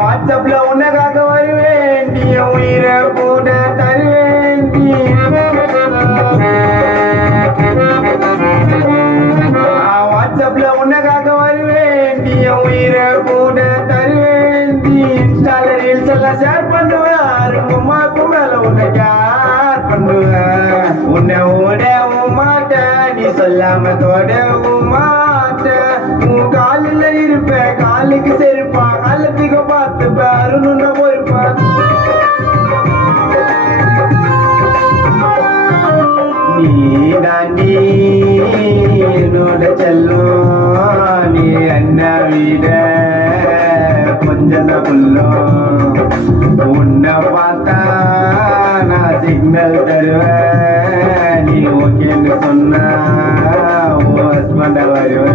வாட்ஸ்அப்ல உனக்காக வருவேண்டி, உயிரை கூட தருவேண்டி. வாட்ஸ்அப்ல உனக்காக வருவேண்டி, உயிரை கூட தருவேண்டி. இன்ஸ்டால ரீல்ஸ் எல்லாம் ஷேர் பண்ணுவேன், உமாக்கும் மேல உன்னை யார் பண்ணுவேன். உன்னை ஓடவும் மாட்டேன், நீ சொல்லாம தொடவும் மாட்டேன். உன் காலில் இருப்பேன், காலுக்கு செருப்பா, காலத்துக்கு பார்த்துப்பேன், அருணுன்ன போயிருப்பேன். நீ தாண்டி என்னோட செல்லும், நீ என்ன விட கொஞ்சம் புல்லும். உன்னை பார்த்தா நான் சிக்னல் தருவேன், நீ ஓகேன்னு சொன்னா உன் ஹஸ்பண்ட வருவேன்.